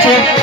আছে।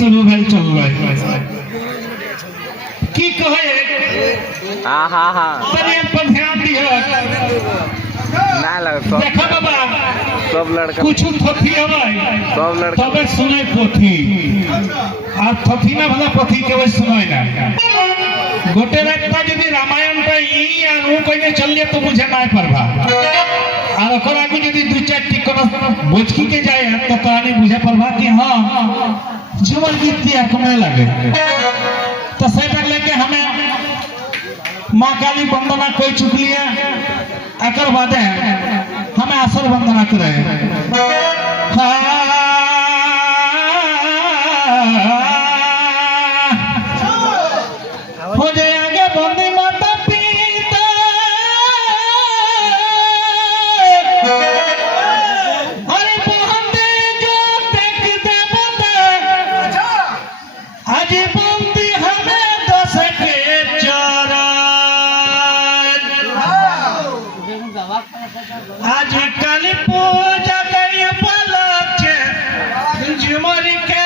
शुरू भल चल रहा की कहे पर ध्यान दियो ना लग देखो बाबा सब लड़का कुछ थोथी हवाई सब लड़का तबे सुने पोथी আর থথি না ভালো পথি কেউ শুনায় না গোটে রাতটা যদি রামায়ণটা ই আর ও কইনে চললে তো বুঝে নাই পারবা আর ওকর আগে যদি দুই চারটি কোন বচকি কে যায় তো তাহলে বুঝে পারবা কি हां जीवन गीती कमे लगे तो सेटा लेके हमें माँ काली वंदना कोई चुकलिया एकर बादे हमें असर वंदना करे हो जाए आगे बंदी माता पिता अरे बंदे जो देख देवता आज बंदी हमें दस के चरण आज काली पूजा कई पलक झुमर के